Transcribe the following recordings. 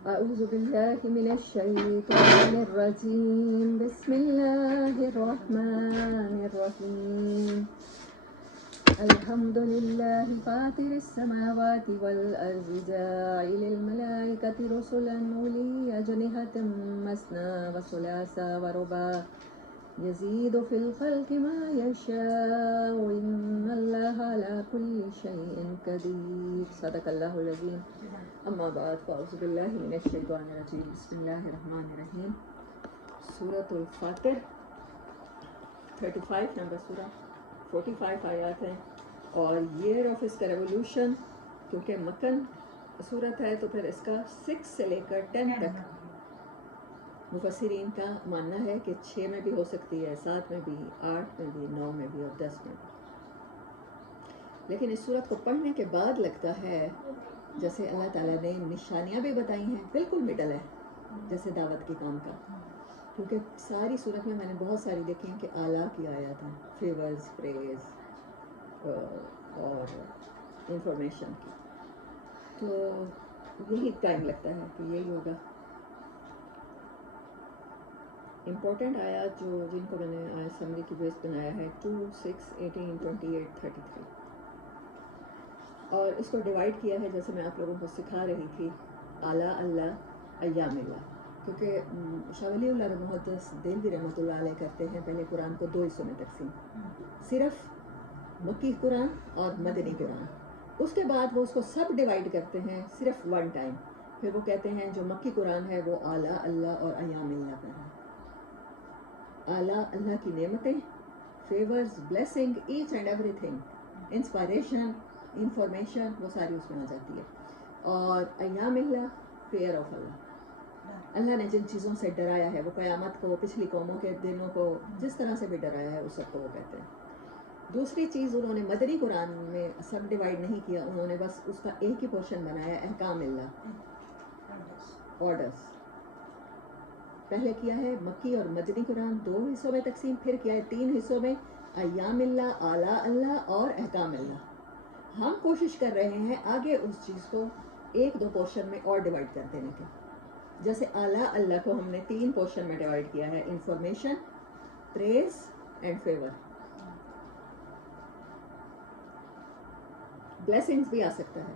أعوذ بالله من الشيطان الرجيم بسم الله الرحمن الرحيم الحمد لله فاطر السماوات والأرض جاعل الملائكة رسلا أولي أجنحة مثنى وثلاث ورباع يزيد في الخلق ما يشاء إن الله على كل شيء قدير صدق الله العظيم اما بعد فاعوذ باللہ من الشیطان الرجیم بسم اللہ الرحمن الرحیم سورۃ الفاطر 35 نمبر سورہ 45 آیات ہیں اور ایئر آف اس کا ریولوشن کیونکہ مکن سورت ہے تو پھر اس کا 6 سے لے کر 10 تک مفسرین کا ماننا ہے کہ 6 میں بھی ہو سکتی ہے، 7 میں بھی، 8 میں بھی، 9 میں بھی اور 10 میں بھی، لیکن اس سورت کو پڑھنے کے بعد لگتا ہے جیسے اللہ تعالیٰ نے نشانیاں بھی بتائی ہیں، بالکل مڈل ہے جیسے دعوت کے کام کا، کیونکہ ساری صورت میں نے بہت ساری دیکھی ہیں کہ اعلیٰ کی آیات ہیں، فیورز، پریز اور انفارمیشن کی، تو یہی ٹائم لگتا ہے کہ یہی ہوگا امپورٹنٹ آیات جن کو میں نے آج سمری کی بیس بنایا ہے 2، 6، 18، 28، 33، اور اس کو ڈیوائڈ کیا ہے جیسے میں آپ لوگوں کو سکھا رہی تھی، اعلیٰ اللہ ایام اللہ، کیونکہ شاہ ولی اللہ محدث دہلوی رحمۃ اللہ علیہ کرتے ہیں پہلے قرآن کو 2 حصوں میں تقسیم، صرف مکی قرآن اور مدنی قرآن، اس کے بعد وہ اس کو سب ڈیوائڈ کرتے ہیں صرف 1 ٹائم، پھر وہ کہتے ہیں جو مکی قرآن ہے وہ اعلیٰ اللہ اور ایام اللہ پر ہے، اعلیٰ اللہ کی نعمتیں، favours, blessing, each and everything, inspiration, information, وہ ساری اس میں آ جاتی ہے، اور ایام اللہ، فیئر آف اللہ، اللہ نے جن چیزوں سے ڈرایا ہے، وہ قیامت کو، پچھلی قوموں کے دنوں کو، جس طرح سے بھی ڈرایا ہے اس سب کو وہ کہتے ہیں۔ دوسری چیز انہوں نے مدنی قرآن میں سب ڈیوائڈ نہیں کیا، انہوں نے بس اس کا ایک ہی پورشن بنایا، احکام اللہ، آرڈرز، پہلے کیا ہے مکی اور مدنی قرآن 2 حصوں میں تقسیم، پھر کیا ہے 3 حصوں میں ایام اللہ، اعلیٰ اللہ اور احکام اللہ۔ ہم کوشش کر رہے ہیں آگے اس چیز کو 1-2 پورشن میں اور ڈیوائڈ کر دینے کے، جیسے اعلیٰ اللہ کو ہم نے 3 پورشن میں ڈیوائڈ کیا ہے، information, praise and favour, blessings بھی آ سکتا ہے،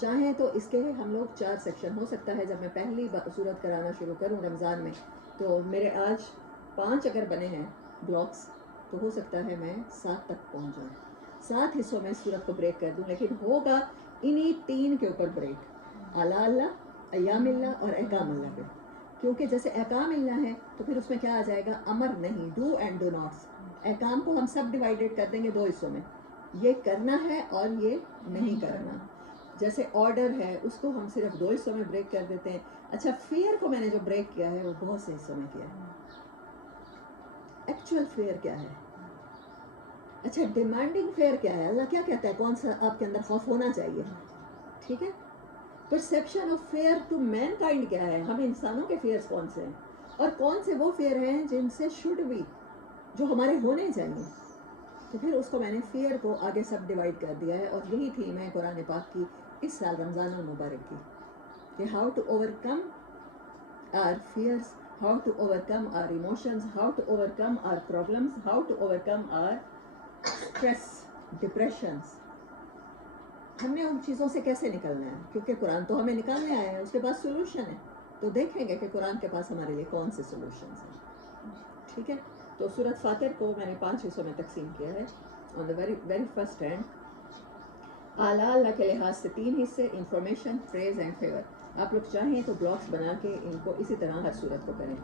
چاہیں تو اس کے ہم لوگ 4 سیکشن، ہو سکتا ہے جب میں پہلی صورت کرانا شروع کروں رمضان میں تو میرے آج 5 اگر بنے ہیں بلاکس تو ہو سکتا ہے میں 7 تک پہنچ جاؤں، 7 حصوں میں صورت کو بریک کر دوں، لیکن ہوگا انہی 3 کے اوپر بریک، اعلیٰ اللہ، ایام اللہ اور احکام اللہ پہ، کیونکہ جیسے احکام اللہ ہے تو پھر اس میں کیا آ جائے گا، امر نہیں، ڈو اینڈ ڈو ناٹس، احکام کو ہم سب ڈیوائڈیڈ کر دیں گے 2 حصوں میں، یہ کرنا ہے اور یہ نہیں کرنا، جیسے آرڈر ہے اس کو ہم صرف 2 حصوں میں بریک کر دیتے ہیں۔ اچھا فیئر کو میں نے جو بریک کیا ہے وہ بہت سے حصوں میں کیا ہے، ایکچوئل فیئر کیا ہے، اچھا ڈیمانڈنگ فیئر کیا ہے، اللہ کیا کہتا ہے کون سا آپ کے اندر خوف ہونا چاہیے، ٹھیک ہے، perception of fear to mankind کیا ہے، ہم انسانوں کے فیئرز کون سے ہیں اور کون سے وہ فیئر ہیں جن سے شوڈ بھی، جو ہمارے ہونے چاہیے، تو پھر اس کو میں نے فیئر کو آگے سب ڈیوائڈ کر دیا ہے، اور یہی تھیم ہے قرآن پاک کی اس سال رمضان المبارک کی، کہ how to overcome our fears, how to overcome our emotions, how to overcome our problems, how to overcome our stress, depressions, ہم نے ان چیزوں سے کیسے نکلنا ہے، کیونکہ قرآن تو ہمیں نکالنے آیا ہے، اس کے پاس سولوشن ہے، تو دیکھیں گے کہ قرآن کے پاس ہمارے لیے کون سے سولوشنز ہیں، ٹھیک ہے۔ تو سورۃ فاطر کو میں نے 5 حصوں میں تقسیم کیا ہے، آن دا ویری فرسٹ ہینڈ اعلیٰ اللہ کے لحاظ سے 3 حصے، انفارمیشن، پریز اینڈ فیور، آپ لوگ چاہیں تو بلاکس بنا کے ان کو اسی طرح ہر صورت کو کریں۔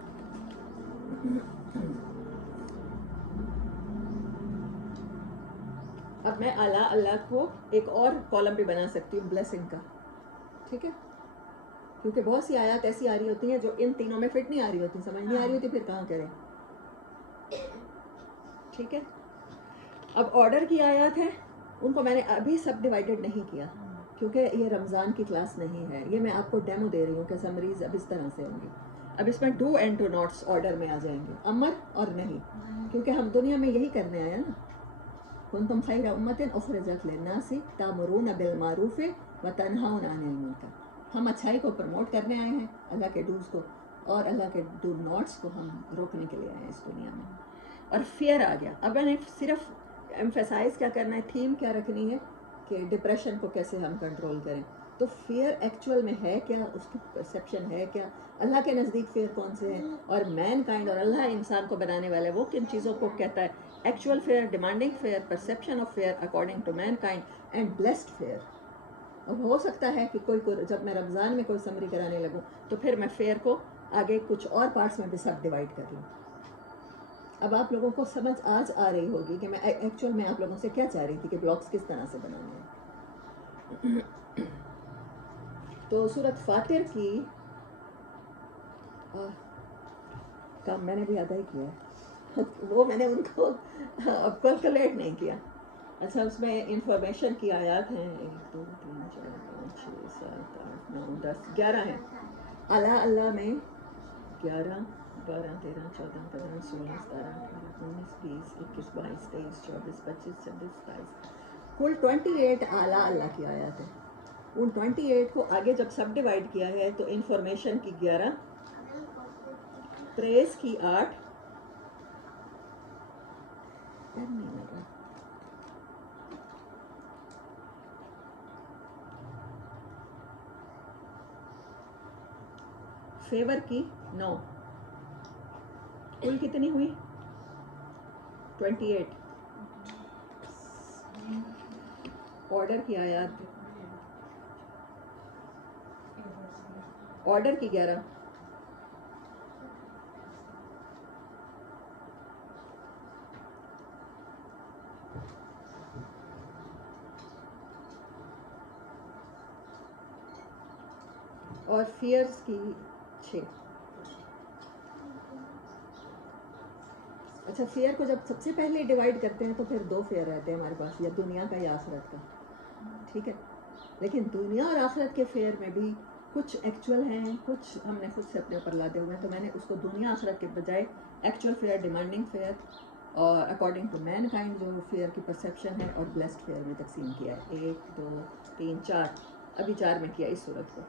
اب میں اعلیٰ اللہ کو ایک اور کالم بھی بنا سکتی ہوں بلیسنگ کا، ٹھیک ہے، کیونکہ بہت سی آیات ایسی آ رہی ہوتی ہیں جو ان تینوں میں فٹ نہیں آ رہی ہوتی، سمجھ نہیں آ رہی ہوتی، پھر کہاں کریں، ٹھیک ہے۔ اب آرڈر کی آیات ہیں، ان کو میں نے ابھی سب ڈیوائیڈڈ نہیں کیا کیونکہ یہ رمضان کی کلاس نہیں ہے، یہ میں آپ کو ڈیمو دے رہی ہوں کہ سمریز اب اس طرح سے ہوں گی، اب اس میں do and do nots order میں آ جائیں گے، امر اور نہیں، کیونکہ ہم دنیا میں یہی کرنے آئے نا، کنتم خیر امۃ اخرجت للناس تأمرون بالمعروف وتنہون عن المنکر، ہم اچھائی کو پروموٹ کرنے آئے ہیں، اللہ کے ڈوز کو اور اللہ کے ڈو ناٹس کو ہم روکنے کے لیے آئے ہیں اس دنیا میں. اور فیئر آ گیا. اب میں نے صرف ایمفیسائز کیا کرنا ہے، تھیم کیا رکھنی ہے کہ ڈپریشن کو کیسے ہم کنٹرول کریں. تو فیئر ایکچوئل میں ہے کیا، اس کی پرسیپشن ہے کیا، اللہ کے نزدیک فیئر کون سے ہیں، اور مین کائنڈ اور اللہ انسان کو بنانے والا ہے وہ کن چیزوں کو کہتا ہے. Actual fear, demanding fear, perception of fear according to mankind and blessed fear. اب ہو سکتا ہے کہ کوئی جب میں رمضان میں کوئی سمری کرانے لگوں تو پھر میں فیئر کو آگے کچھ اور پارٹس میں بھی سب ڈیوائڈ کر لوں. اب آپ لوگوں کو سمجھ آج آ رہی ہوگی کہ میں ایکچوئل میں آپ لوگوں سے کیا چاہ رہی تھی کہ بلاکس کس طرح سے بنانے ہیں. تو سورۃ فاطر کی کام میں نے بھی ادا ہی کیا ہے وہ میں نے ان کو اب کیلکولیٹ نہیں کیا. اچھا، اس میں انفارمیشن کی آیات ہیں 1 2 3 4 5 6 7 8 9 10 11 ہیں. اعلیٰ اللہ میں 11 12 13 14 15 16 17 18 19 20 21 22 23 24 25 26 27 کل 28 اعلیٰ اللہ کی آیات ہیں. ان 28 کو آگے جب سب ڈیوائڈ کیا ہے تو انفارمیشن کی 11، پریز کی 8، فیور کی 9. کل کتنی ہوئی؟ 28. آرڈر کی آیات، آرڈر کی 11، اور فیئرس کی 6. اچھا، فیئر کو جب سب سے پہلے ڈیوائڈ کرتے ہیں تو پھر 2 فیئر رہتے ہیں ہمارے پاس، یا دنیا کا یا آخرت کا. ٹھیک ہے، لیکن دنیا اور آخرت کے فیئر میں بھی کچھ ایکچوئل ہیں، کچھ ہم نے خود سے اپنے اوپر لادے ہوئے ہیں. تو میں نے اس کو دنیا آخرت کے بجائے ایکچوئل فیئر، ڈیمانڈنگ فیئر اور اکارڈنگ ٹو مین کائنڈ جو فیئر کی پرسیپشن ہے، اور بلیسڈ فیئر میں تقسیم کیا ہے. 1 2 3 4، ابھی 4 میں کیا اس صورت کو.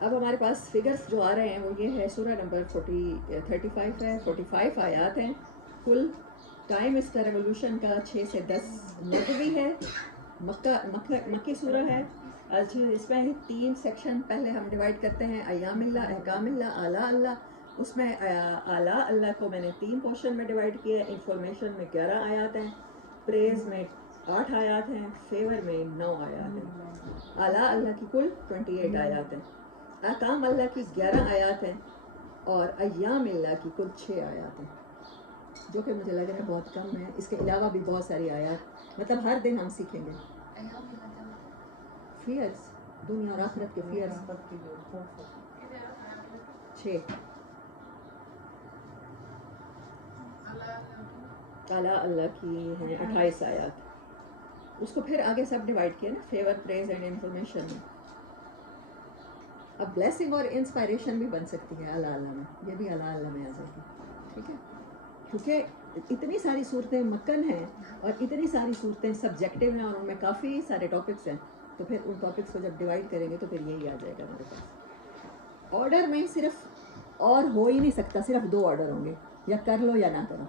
اب ہمارے پاس فگرز جو آ رہے ہیں وہ یہ ہے، سورہ نمبر 35 ہے، 45 آیات ہیں کل. ٹائم اس کا ریولوشن کا 6 سے 10 نبوی ہے، مکی سورہ ہے. اچھا، اس میں 3 سیکشن پہلے ہم ڈیوائڈ کرتے ہیں، ایام اللہ، احکام اللہ، اعلیٰ اللہ. اس میں اعلیٰ اللہ کو میں نے 3 پورشن میں ڈیوائڈ کیا ہے. انفارمیشن میں 11 آیات ہیں، پریز میں 8 آیات ہیں، فیور میں 9 آیات ہیں. اعلیٰ اللہ کی کل 28 آیات ہیں، احکام اللہ کی 11 آیات ہیں، اور ایام اللہ کی کل 6 آیات ہیں، جو کہ مجھے لگ رہا ہے بہت کم ہے. اس کے علاوہ بھی بہت ساری آیات، مطلب ہر دن ہم سیکھیں گے. فیئرس، دنیا اور آخرت کے فیئرس 6. اعلیٰ اللہ کی ہیں 28 آیات. اس کو پھر آگے سب ڈیوائڈ کیا نا، فیور، پریز اینڈ انفارمیشن میں. اب بلیسنگ اور انسپائریشن بھی بن سکتی ہے اعلیٰ اللہ میں، یہ بھی اعلیٰ اللہ میں آ جائے گی. ٹھیک ہے، کیونکہ اتنی ساری صورتیں مکن ہیں اور اتنی ساری صورتیں سبجیکٹیو ہیں، اور ان میں کافی سارے ٹاپکس ہیں. تو پھر ان ٹاپکس کو جب ڈیوائڈ کریں گے تو پھر یہی آ جائے گا ہمارے پاس. آرڈر میں صرف اور ہو ہی نہیں سکتا، صرف 2 آرڈر ہوں گے، یا کر لو یا نہ کرو.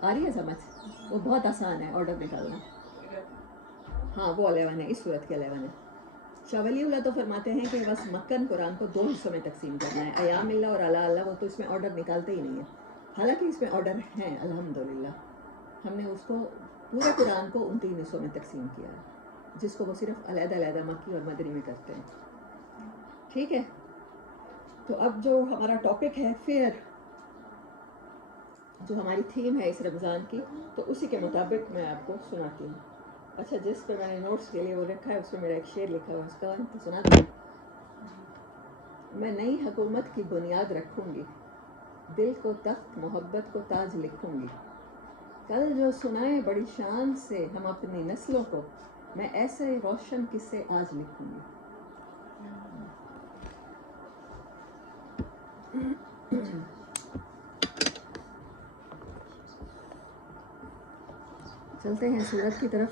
آ رہی ہے سمجھ؟ وہ بہت آسان ہے آرڈر نکالنا. ہاں، وہ 11 ہے، اس صورت کے 11 ہے. شاہ ولی اللہ تو فرماتے ہیں کہ بس مکن قرآن کو 2 حصوں میں تقسیم کرنا ہے، ایام اللہ اور اعلیٰ اللہ. وہ تو اس میں آرڈر نکالتے ہی نہیں ہیں، حالانکہ اس میں آرڈر ہیں الحمدللہ. ہم نے اس کو پورے قرآن کو 3 حصوں میں تقسیم کیا ہے، جس کو وہ صرف علیحدہ علیحدہ مکی اور مدنی میں کرتے ہیں. ٹھیک ہے، تو اب جو ہمارا ٹاپک ہے فیئر، جو ہماری تھیم ہے اس رمضان کی، تو اسی کے مطابق میں آپ کو سناتی ہوں. اچھا، جس پہ میں نے نوٹس کے لیے وہ رکھا ہے، اس میں میرا ایک شعر لکھا ہوا ہے، اس کا تو سناتی ہوں. میں نئی حکومت کی بنیاد رکھوں گی، دل کو تخت، محبت کو تاج لکھوں گی. کل جو سنائے بڑی شان سے ہم اپنی نسلوں کو، میں ایسے روشن قصے آج لکھوں گی. چلتے ہیں سورت کی طرف.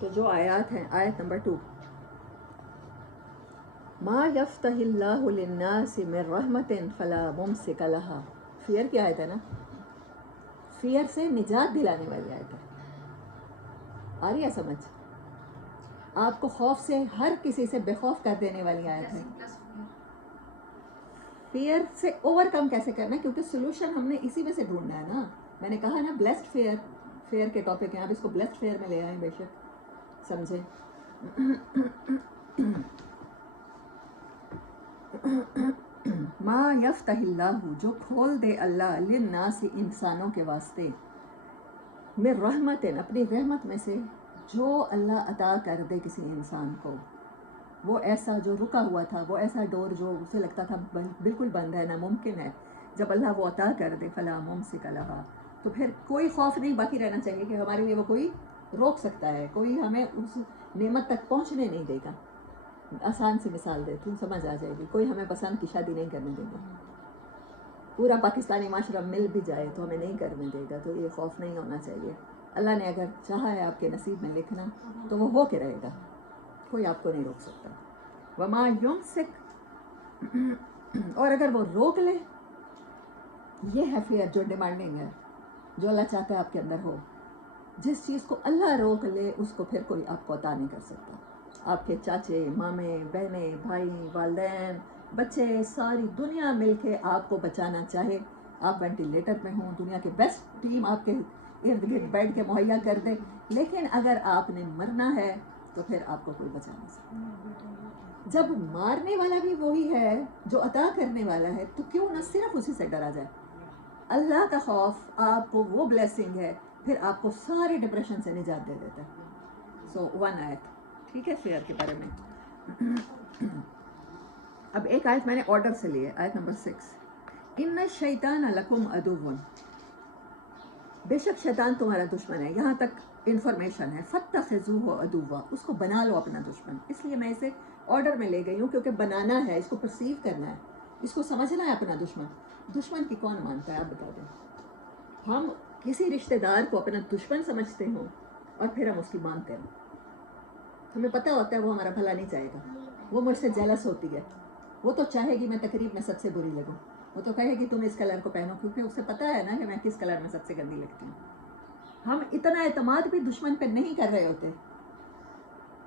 تو جو آیات ہیں, آیت نمبر 2, ما یفتح اللہ للناس من رحمت فلا ممسک لها. فیئر کی آیت ہے نا, فیئر سے نجات دلانے والی آیت ہے. آ رہی ہے سمجھ؟ آپ کو خوف سے, ہر کسی سے بے خوف کر دینے والی آیت ہے. فیئر سے اوور کم کیسے کرنا ہے, کیونکہ سولوشن ہم نے اسی میں سے ڈھونڈنا ہے نا. میں نے کہا نا بلیسڈ فیئر, فیئر کے ٹاپک ہیں, آپ اس کو بلیسڈ فیئر میں لے آئیں بے شک, سمجھے. ما یفتح اللہ, جو کھول دے اللہ, للناس, انسانوں کے واسطے, میں رحمت, اپنی رحمت میں سے, جو اللہ عطا کر دے کسی انسان کو, وہ ایسا جو رکا ہوا تھا, وہ ایسا ڈور جو اسے لگتا تھا بالکل بند ہے, ناممکن ہے, جب اللہ وہ عطا کر دے, فلا ممسک لہا, تو پھر کوئی خوف نہیں باقی رہنا چاہیے کہ ہمارے لیے وہ کوئی روک سکتا ہے, کوئی ہمیں اس نعمت تک پہنچنے نہیں دے گا. آسان سی مثال دے, تم سمجھ آ جائے گی. کوئی ہمیں پسند کی شادی نہیں کرنے دے گا, پورا پاکستانی معاشرہ مل بھی جائے تو ہمیں نہیں کرنے دے گا. تو یہ خوف نہیں ہونا چاہیے. اللہ نے اگر چاہا ہے آپ کے نصیب میں لکھنا تو وہ ہو کے رہے گا, کوئی آپ کو نہیں روک سکتا. وما یمسک, اور اگر وہ روک لے, یہ ہے فیئر جو ڈیمانڈنگ ہے, جو اللہ چاہتا ہے آپ کے اندر ہو. جس چیز کو اللہ روک لے اس کو پھر کوئی آپ کو عطا نہیں کر سکتا. آپ کے چاچے, مامے, بہنیں, بھائی, والدین, بچے, ساری دنیا مل کے آپ کو بچانا چاہے, آپ وینٹیلیٹر پہ ہوں, دنیا کے بیسٹ ٹیم آپ کے ارد گرد بیٹھ کے مہیا کر دے, لیکن اگر آپ نے مرنا ہے تو پھر آپ کو کوئی بچا نہیں سکتا. جب مارنے والا بھی وہی ہے جو عطا کرنے والا ہے, تو کیوں نہ صرف اسی سے ڈرا جائے. اللہ کا خوف آپ کو وہ بلیسنگ ہے, پھر آپ کو سارے ڈپریشن سے نجات دے دیتا ہے. سو ون آیت, ٹھیک ہے, فیئر کے بارے میں. اب ایک آیت میں نے آرڈر سے لی ہے, آیت نمبر 6, ان الشیطان لکم عدو, بے شک شیطان تمہارا دشمن ہے. یہاں تک انفارمیشن ہے. فاتخذوہ عدوا, اس کو بنا لو اپنا دشمن. اس لیے میں اسے آرڈر میں لے گئی ہوں, کیونکہ بنانا ہے, اس کو پرسیو کرنا ہے, اس کو سمجھنا ہے اپنا دشمن. دشمن کی کون مانتا ہے, آپ بتا دیں. ہم کسی رشتہ دار کو اپنا دشمن سمجھتے ہوں اور پھر ہم اس کی مانتے ہیں. ہمیں پتہ ہوتا ہے وہ ہمارا بھلا نہیں چاہے گا, وہ مجھ سے جیلس ہوتی ہے, وہ تو چاہے گی میں تقریب میں سب سے بری لگوں, وہ تو کہے گی تم اس کلر کو پہنو, کیونکہ اسے پتہ ہے نا کہ میں کس کلر میں سب سے گندی لگتی ہوں. ہم اتنا اعتماد بھی دشمن پہ نہیں کر رہے ہوتے.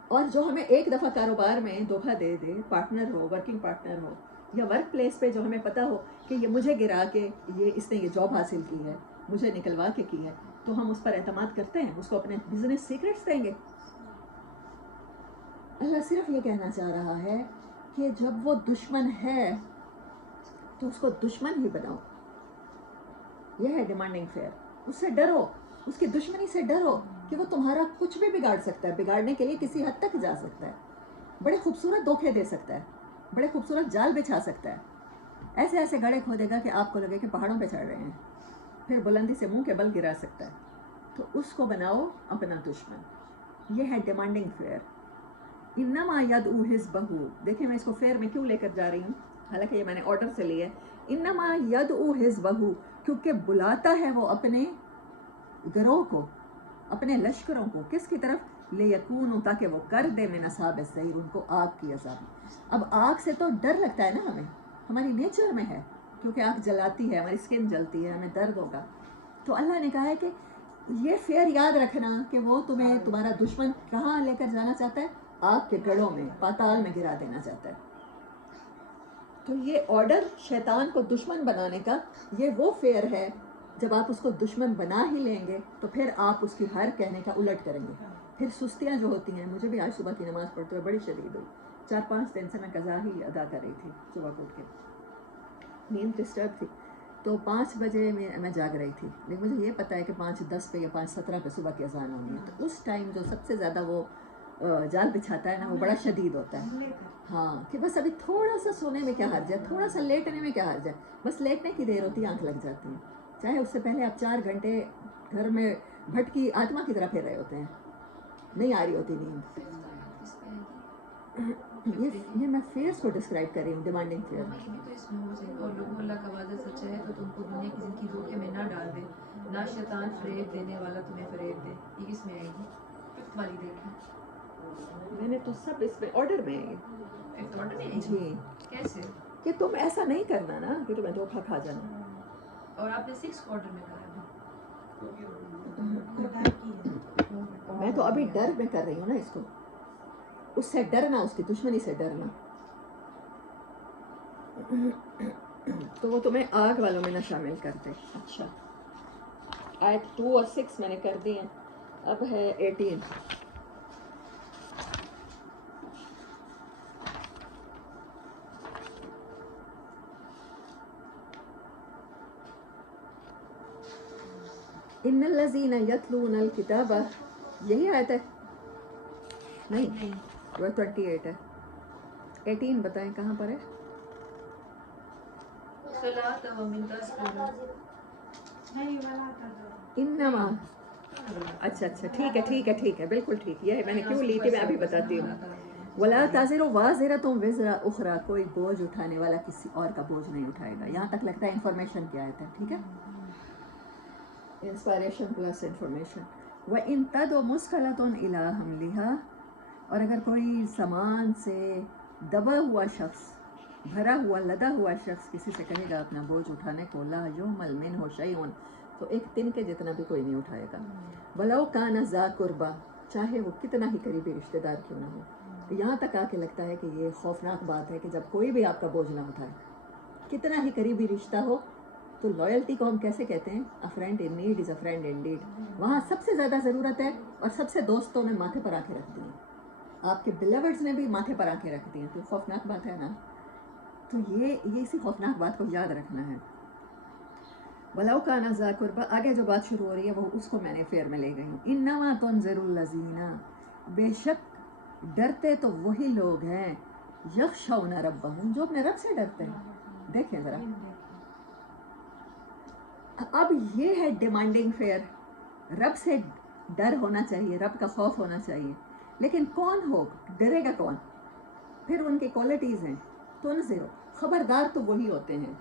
اور جو ہمیں ایک دفعہ کاروبار میں دھوکہ دے دے, پارٹنر ہو, ورکنگ پارٹنر ہو, یا ورک پلیس پہ جو ہمیں پتہ ہو کہ یہ مجھے گرا کے اس نے یہ جاب حاصل کی ہے, مجھے نکلوا کے کی ہے, تو ہم اس پر اعتماد کرتے ہیں, اس کو اپنے بزنس سیکرٹس دیں گے. اللہ صرف یہ کہنا چاہ رہا ہے کہ جب وہ دشمن ہے تو اس کو دشمن ہی بناؤ. یہ ہے ڈیمانڈنگ فیئر. اس سے ڈرو, اس کی دشمنی سے ڈرو, کہ وہ تمہارا کچھ بھی بگاڑ سکتا ہے, بگاڑنے کے لیے کسی حد تک جا سکتا ہے, بڑے خوبصورت دھوکے دے سکتا ہے, بڑے خوبصورت جال بچھا سکتا ہے, ایسے ایسے گڑھے کھودے گا کہ آپ کو لگے کہ پہاڑوں پہ چڑھ رہے ہیں, پھر بلندی سے منہ کے بل گرا سکتا ہے. تو اس کو بناؤ اپنا دشمن. یہ ہے ڈیمانڈنگ فیئر. انما یدعو حزبہ, دیکھیں میں اس کو فیئر میں کیوں لے کر جا رہی ہوں, حالانکہ یہ میں نے آرڈر سے لی ہے. انما یدعو حزبہ, کیونکہ بلاتا ہے وہ اپنے گروہ کو, اپنے لشکروں کو, کس کی طرف, لیکونوا, تاکہ وہ کر دے من اصحاب السعیر, ان کو آگ کی عذاب. اب آگ سے تو ڈر لگتا ہے نا ہمیں, ہماری نیچر میں ہے, کیونکہ آگ جلاتی ہے, ہماری اسکن جلتی ہے, ہمیں درد ہوگا. تو اللہ نے کہا ہے کہ یہ فیئر یاد رکھنا کہ وہ تمہیں, تمہارا دشمن کہاں لے کر جانا چاہتا ہے, آگ کے گڑھوں میں, پاتال میں گرا دینا چاہتا ہے. تو یہ آرڈر شیطان کو دشمن بنانے کا, یہ وہ فیئر ہے. جب آپ اس کو دشمن بنا ہی لیں گے تو پھر آپ اس کی ہر کہنے کا الٹ کریں گے. پھر سستیاں جو ہوتی ہیں, مجھے بھی آج صبح کی نماز پڑھتے ہوئے بڑی شدید ہوئی. 4-5 دن سے میں قضا ہی ادا کر رہی تھی, صبح کو اٹھ کے نیند ڈسٹرب تھی, تو 5 بجے میں جاگ رہی تھی, لیکن مجھے یہ پتہ ہے کہ 5:10 پہ یا 5:17 پہ صبح کی اذان ہونی ہے. تو اس ٹائم جو سب سے زیادہ وہ جال بچھاتا ہے نا, وہ بڑا شدید ہوتا ہے. ہاں, کہ بس ابھی تھوڑا سا سونے میں کیا حرج ہے, تھوڑا سا لیٹنے میں کیا حرج ہے, بس لیٹنے کی دیر ہوتی ہے, آنکھ لگ جاتی ہے, چاہے اس سے پہلے آپ 4 گھنٹے گھر میں بھٹکی آتما کی طرح پھر رہے ہوتے ہیں, نہیں آ رہی ہوتی نیند. یہ میں فیئرس کو ڈسکرائب کر رہی ہوں, ڈیمانڈنگ فیئر. چاہے تو تم کو دنیا کی زندگی دھوکے میں نہ ڈال دے، نہ شیطان فریب دینے والا تمہیں فریب دے. یہ کس میں آئے گی؟ ففتھ والی دیکھیں. میں نے تو سب اس میں آرڈر میں ہے ففتھ آرڈر میں آئے گی. جی، کیسے؟ کہ تم ایسا نہیں کرنا نا کہ تمہیں دھوکا کھا جانا. اور آپ نے 6 آرڈر میں کہا میں تو ابھی ڈر میں کر رہی ہوں نا اس کو، اس سے ڈرنا، اس کی دشمنی سے ڈرنا. تو وہ تمہیں آگ والوں میں نہ شامل کرتے. اچھا، آیت 2 اور 6 میں نے کر دی ہیں، اب ہے 18. ان الذین یتلون الکتاب، یہی آیت ہے؟ نہیں، وہ 28 ہے. 18 بتائیں کہاں پر ہے؟ صلاۃ و من تذکرہ. انما، اچھا ٹھیک ہے بالکل ٹھیک. یہ میں نے کیوں لی تھی میں ابھی بتاتی ہوں. ولا تزر وازرۃ وزر اخری، کوئی بوجھ اٹھانے والا کسی اور کا بوجھ نہیں اٹھائے گا. یہاں تک لگتا ہے انفارمیشن کی آیت ہے. ٹھیک ہے، انسپائریشن پلس انفارمیشن. وَإِن تَدْعُ مُثْقَلَةٌ إِلَىٰ حَمْلِهَا، اور اگر کوئی سامان سے دبا ہوا شخص، بھرا ہوا لدا ہوا شخص کسی سے کہے گا اپنا بوجھ اٹھانے کو، لا يُحْمَلْ مِنْهُ شَيْءٌ، تو ایک تن کے جتنا بھی کوئی نہیں اٹھائے گا. وَلَوْ كَانَ ذَا قُرْبَىٰ، چاہے وہ کتنا ہی قریبی رشتہ دار کیوں نہ ہو. تو یہاں تک آ کے لگتا ہے کہ یہ خوفناک بات ہے کہ جب کوئی بھی آپ کا بوجھ نہ اٹھائے، کتنا ہی قریبی رشتہ ہو. تو لائلٹی کو ہم کیسے کہتے ہیں؟ A friend in need is a friend in deed. وہاں سب سے زیادہ ضرورت ہے اور سب سے دوستوں نے ماتھے پر آنکھیں رکھ دی ہیں، آپ کے بلیورڈز نے بھی ماتھے پر آنکھیں رکھ دی ہیں. تو خوفناک بات ہے نا. تو یہ اسی خوفناک بات کو یاد رکھنا ہے. وَلَوْ كَانَ ذَا قُرْبَىٰ، آگے جو بات شروع ہو رہی ہے وہ اس کو میں نے فیر میں لے گئی ہوں. اِنَّمَا تُنذِرُ الَّذِينَ، بے شک ڈرتے تو وہی لوگ ہیں، یخشون ربہم، جو اپنے رب سے ڈرتے ہیں. دیکھیں ذرا، اب یہ ہے ڈیمانڈنگ فیئر. رب سے ڈر ہونا چاہیے، رب کا خوف ہونا چاہیے، لیکن کون ہو ڈرے گا کون؟ پھر ان کی کوالٹیز ہیں. تنذر، خبردار تو وہی ہوتے ہیں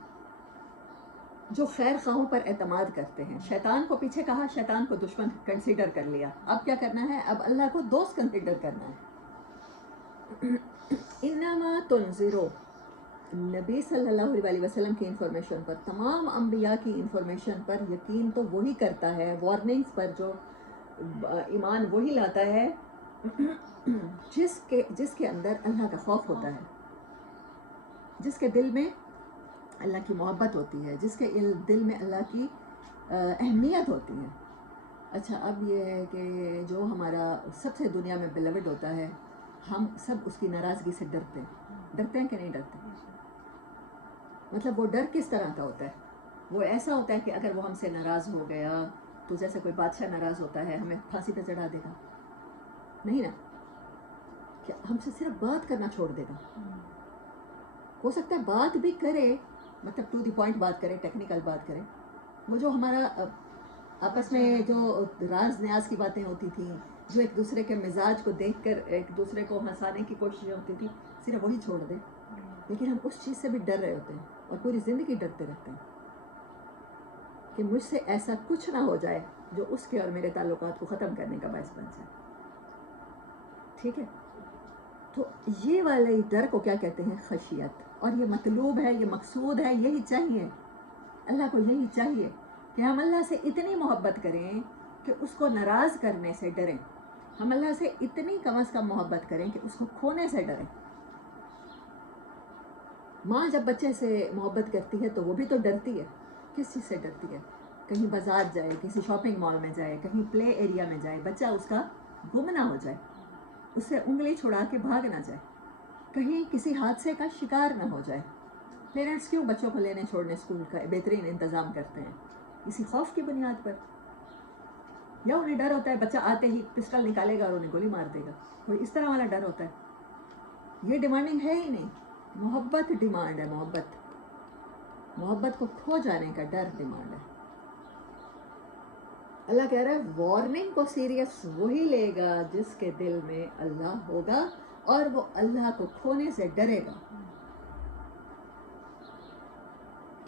جو خیر خواہوں پر اعتماد کرتے ہیں. شیطان کو پیچھے کہا، شیطان کو دشمن کنسیڈر کر لیا. اب کیا کرنا ہے؟ اب اللہ کو دوست کنسیڈر کرنا ہے. انما تنذر، نبی صلی اللہ علیہ وسلم کی انفارمیشن پر، تمام انبیاء کی انفارمیشن پر یقین تو وہی کرتا ہے، وارننگز پر جو ایمان وہی لاتا ہے جس کے اندر اللہ کا خوف ہوتا ہے، جس کے دل میں اللہ کی محبت ہوتی ہے، جس کے دل میں اللہ کی اہمیت ہوتی ہے. اچھا، اب یہ ہے کہ جو ہمارا سب سے دنیا میں بیلوڈ ہوتا ہے، ہم سب اس کی ناراضگی سے ڈرتے ہیں کہ نہیں ڈرتے؟ مطلب وہ ڈر کس طرح کا ہوتا ہے؟ وہ ایسا ہوتا ہے کہ اگر وہ ہم سے ناراض ہو گیا تو جیسے کوئی بادشاہ ناراض ہوتا ہے ہمیں پھانسی پہ چڑھا دے گا؟ نہیں نا، کہ ہم سے صرف بات کرنا چھوڑ دے گا. ہو سکتا ہے بات بھی کرے، مطلب ٹو دی پوائنٹ بات کرے، ٹیکنیکل بات کرے. وہ جو ہمارا آپس میں جو راز نیاز کی باتیں ہوتی تھیں، جو ایک دوسرے کے مزاج کو دیکھ کر ایک دوسرے کو ہنسانے کی کوششیں ہوتی تھی، صرف وہی چھوڑ دے. لیکن ہم اس چیز سے بھی ڈر رہے ہوتے ہیں اور پوری زندگی ڈرتے رہتے ہیں کہ مجھ سے ایسا کچھ نہ ہو جائے جو اس کے اور میرے تعلقات کو ختم کرنے کا باعث بن جائے. ٹھیک ہے، تو یہ والے ڈر کو کیا کہتے ہیں؟ خشیت. اور یہ مطلوب ہے، یہ مقصود ہے، یہی چاہیے اللہ کو. یہی چاہیے کہ ہم اللہ سے اتنی محبت کریں کہ اس کو ناراض کرنے سے ڈریں. ہم اللہ سے اتنی کم از کم محبت کریں کہ اس کو کھونے سے ڈریں. ماں جب بچے سے محبت کرتی ہے تو وہ بھی تو ڈرتی ہے. کس چیز سے ڈرتی ہے؟ کہیں بازار جائے، کسی شاپنگ مال میں جائے، کہیں پلے ایریا میں جائے، بچہ اس کا گم نہ ہو جائے، اس سے انگلی چھڑا کے بھاگ نہ جائے، کہیں کسی حادثے کا شکار نہ ہو جائے. پیرنٹس کیوں بچوں کو لینے چھوڑنے اسکول کا بہترین انتظام کرتے ہیں؟ اسی خوف کی بنیاد پر. یا انہیں ڈر ہوتا ہے بچہ آتے ہی پسٹل نکالے گا اور انہیں گولی مار دے گا، کوئی اس طرح والا ڈر ہوتا ہے. یہ ڈیمانڈنگ ہے ہی نہیں. محبت ڈیمانڈ ہے، محبت کو کھو جانے کا ڈر ڈیمانڈ ہے. اللہ کہہ رہا ہے وارننگ کو سیریس وہی لے گا جس کے دل میں اللہ ہوگا اور وہ اللہ کو کھونے سے ڈرے گا.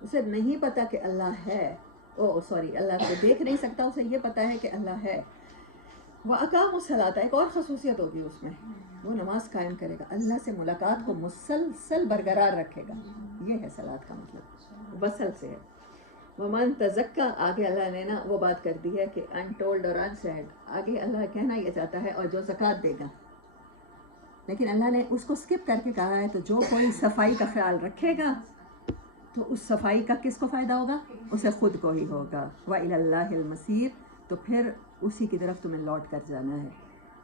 اسے نہیں پتہ کہ اللہ ہے، اللہ کو دیکھ نہیں سکتا، اسے یہ پتہ ہے کہ اللہ ہے۔ وَأَقَامُوا الصَّلَاةَ، ایک اور خصوصیت ہوگی اس میں، وہ نماز قائم کرے گا، اللہ سے ملاقات کو مسلسل برقرار رکھے گا، یہ ہے صلاۃ کا مطلب، وصل سے ہے۔ وَمَن تَزَكَّى، آگے اللہ نے نا وہ بات کر دی ہے کہ untold اور unsaid، آگے اللہ کہنا یہ چاہتا ہے اور جو زکوٰۃ دے گا، لیکن اللہ نے اس کو سکپ کر کے کہا ہے تو جو کوئی صفائی کا خیال رکھے گا تو اس صفائی کا کس کو فائدہ ہوگا؟ اسے خود کو ہی ہوگا۔ وَإِلَى اللَّهِ الْمَصِيرُ، تو پھر اسی کی طرف تمہیں لوٹ کر جانا ہے۔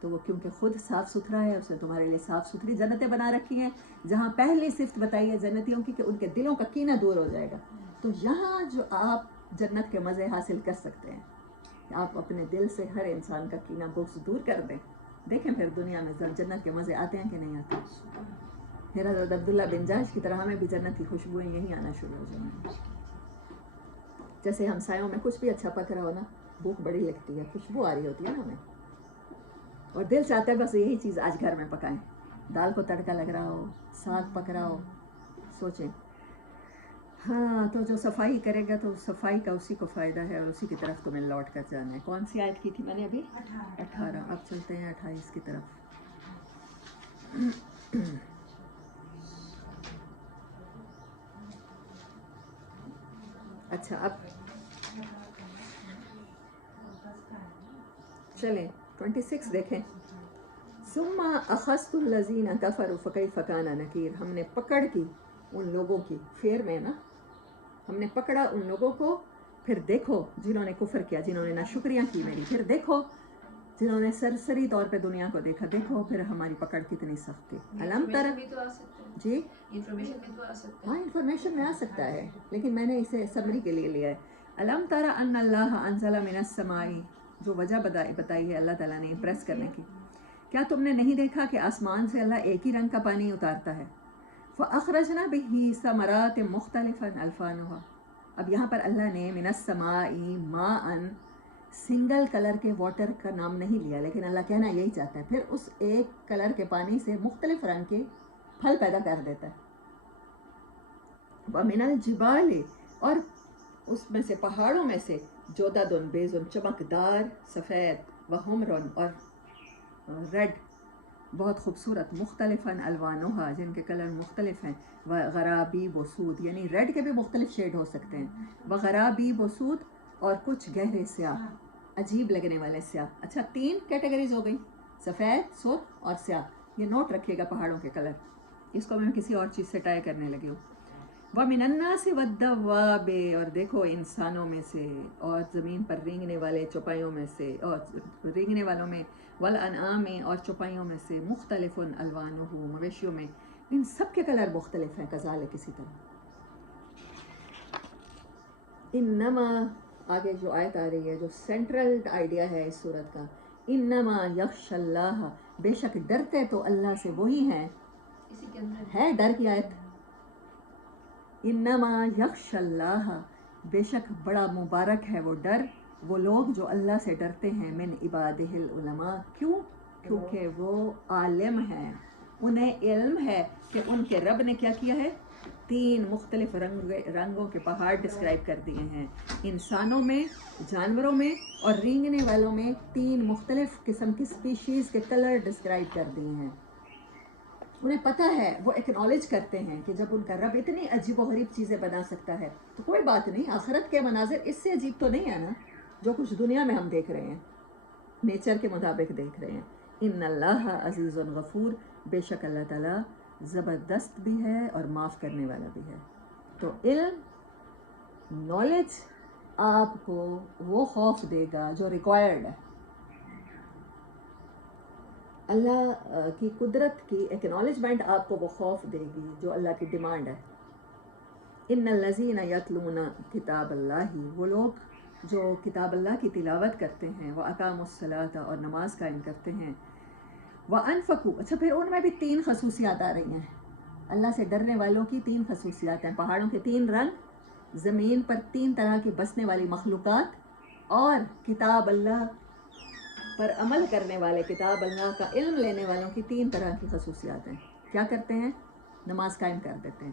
تو وہ کیونکہ خود صاف ستھرا ہے، اس نے تمہارے لیے صاف ستھری جنتیں بنا رکھی ہیں، جہاں پہلی صفت بتائی ہے جنتیوں کی کہ ان کے دلوں کا کینہ دور ہو جائے گا۔ تو یہاں جو آپ جنت کے مزے حاصل کر سکتے ہیں، کہ آپ اپنے دل سے ہر انسان کا کینہ بغض دور کر دیں، دیکھیں پھر دنیا میں جنت کے مزے آتے ہیں کہ نہیں آتے۔ پھر حضرت عبداللہ بن جاش کی طرح ہمیں بھی جنت کی خوشبوئیں یہیں آنا شروع ہو جائیں گی۔ جیسے ہمسایوں میں کچھ بھی اچھا پک رہا ہو نا، بھوک بڑی لگتی ہے، خوشبو آ رہی ہوتی ہے نا ہمیں، اور دل چاہتا ہے بس یہی چیز آج گھر میں پکائیں، دال کو تڑکا لگ رہا ہو، ساگ پک رہا ہو، سوچیں ہاں تو جو صفائی کرے گا تو صفائی کا اسی کو فائدہ ہے، اور اسی کی طرف تمہیں لوٹ کر جانا ہے۔ کون سی آیت کی تھی میں نے ابھی؟ 18۔ اب چلتے ہیں 28 کی طرف۔ اچھا اب چلیں 26 دیکھیں۔ ثم اخذت الذین کفروا فکیف کان نکیر، ہم نے پکڑ کی ان لوگوں کی، فیر میں نا، ہم نے پکڑا ان لوگوں کو، پھر دیکھو جنہوں نے کفر کیا، جنہوں نے ناشکریاں کی میری، پھر دیکھو جنہوں نے سرسری طور پہ دنیا کو دیکھا، دیکھو پھر ہماری پکڑ کتنی سخت تھی۔ علم تر، جی ہاں انفارمیشن میں آ سکتا ہے، لیکن میں نے اسے سمری کے لیے لیا ہے۔ علم تر ان اللہ انزل من السماء، جو وجہ بتائی ہے اللہ تعالیٰ نے امپریس کرنے کی، کیا تم نے نہیں دیکھا کہ آسمان سے اللہ ایک ہی رنگ کا پانی اتارتا ہے؟ فَأَخْرَجْنَا بِهِ ثَمَرَاتٍ مُخْتَلِفًا أَلْوَانُهَا، اب یہاں پر اللہ نے من السماء ماءً، سنگل کلر کے واٹر کا نام نہیں لیا، لیکن اللہ کہنا یہی چاہتا ہے، پھر اس ایک کلر کے پانی سے مختلف رنگ کے پھل پیدا کر دیتا ہے۔ وَمِنَ الْجِبَالِ، اور اس میں سے پہاڑوں میں سے، جوددن بیزن، چمکدار سفید، وحمرن اور ریڈ بہت خوبصورت، مختلفاً الوانها جن کے کلر مختلف ہیں، وغرابیب وسود، یعنی ریڈ کے بھی مختلف شیڈ ہو سکتے ہیں، وغرابیب وسود، اور کچھ گہرے سیاہ، عجیب لگنے والے سیاہ۔ اچھا 3 کیٹیگریز ہو گئی، سفید، سرخ اور سیاہ۔ یہ نوٹ رکھیے گا پہاڑوں کے کلر، اس کو میں کسی اور چیز سے ٹائی کرنے لگی ہوں۔ وَمِنَ النَّاسِ وَالدَّوَّابِ، اور دیکھو انسانوں میں سے اور زمین پر رینگنے والے چوپائیوں میں سے، اور رینگنے والوں میں، وَالْأَنْعَامِ، اور چوپائیوں میں سے، مُخْتَلِفٌ أَلْوَانُهُ، مویشیوں میں، ان سب کے کلر مختلف ہیں، کذالک کسی طرح۔ انما، آگے جو آیت آ رہی ہے جو سینٹرل آئیڈیا ہے اس صورت کا، انما یخشى اللہ، بے شک ڈرتے تو اللہ سے وہی ہیں، اسی کے اندر ہے ڈر کی آیت، انما یخشى اللہ، بے شک بڑا مبارک ہے وہ ڈر، وہ لوگ جو اللہ سے ڈرتے ہیں، من عبادہ العلماء، کیوں؟ کیونکہ وہ عالم ہیں، انہیں علم ہے کہ ان کے رب نے کیا کیا ہے، 3 مختلف رنگوں کے پہاڑ ڈسکرائب کر دیے ہیں، انسانوں میں، جانوروں میں، اور رینگنے والوں میں 3 مختلف قسم کی سپیشیز کے کلر ڈسکرائب کر دیے ہیں۔ انہیں پتہ ہے، وہ ایکنالج کرتے ہیں کہ جب ان کا رب اتنی عجیب و غریب چیزیں بنا سکتا ہے تو کوئی بات نہیں، آخرت کے مناظر اس سے عجیب تو نہیں ہے نا جو کچھ دنیا میں ہم دیکھ رہے ہیں، نیچر کے مطابق دیکھ رہے ہیں۔ ان اللہ عزیز غفور، بے شک اللہ تعالیٰ زبردست بھی ہے اور معاف کرنے والا بھی ہے۔ تو علم، نالج آپ کو وہ خوف دے گا جو ریکوائرڈ ہے، اللہ کی قدرت کی ایکنالجمنٹ آپ کو وہ خوف دے گی جو اللہ کی ڈیمانڈ ہے۔ ان الذین یتلون کتاب اللہ، وہ لوگ جو کتاب اللہ کی تلاوت کرتے ہیں، واقاموا الصلاۃ، اور نماز قائم کرتے ہیں، وانفقوا، اچھا پھر ان میں بھی 3 خصوصیات آ رہی ہیں، اللہ سے ڈرنے والوں کی 3 خصوصیات ہیں، پہاڑوں کے 3 رنگ، زمین پر 3 طرح کی بسنے والی مخلوقات، اور کتاب اللہ پر عمل کرنے والے، کتاب اللہ کا علم لینے والوں کی 3 طرح کی خصوصیات ہیں۔ کیا کرتے ہیں؟ نماز قائم کر دیتے ہیں،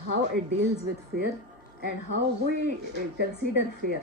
how it deals with fear and how we consider fear.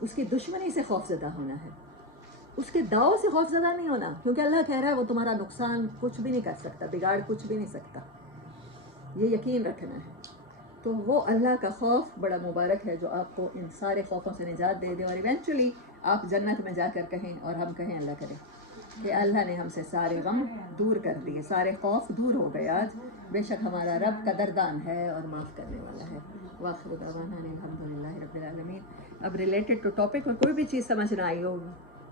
اس کی دشمنی سے خوف زدہ ہونا ہے، اس کے داؤ سے خوف زدہ نہیں ہونا، کیونکہ اللہ کہہ رہا ہے وہ تمہارا نقصان کچھ بھی نہیں کر سکتا، بگاڑ کچھ بھی نہیں سکتا، یہ یقین رکھنا ہے۔ تو وہ اللہ کا خوف بڑا مبارک ہے جو آپ کو ان سارے خوفوں سے نجات دے دے، اور ایونچولی آپ جنت میں جا کر کہیں، اور ہم کہیں اللہ کرے کہ اللہ نے ہم سے سارے غم دور کر دیے، سارے خوف دور ہو گئے آج، بے شک ہمارا رب قدردان ہے اور معاف کرنے والا ہے۔ وآخر دعوانا الحمدللہ رب العالمین۔ اب ریلیٹڈ ٹو ٹاپک اور کوئی بھی چیز سمجھ نہ آئی ہو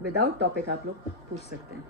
وداؤٹ ٹاپک آپ لوگ پوچھ سکتے ہیں۔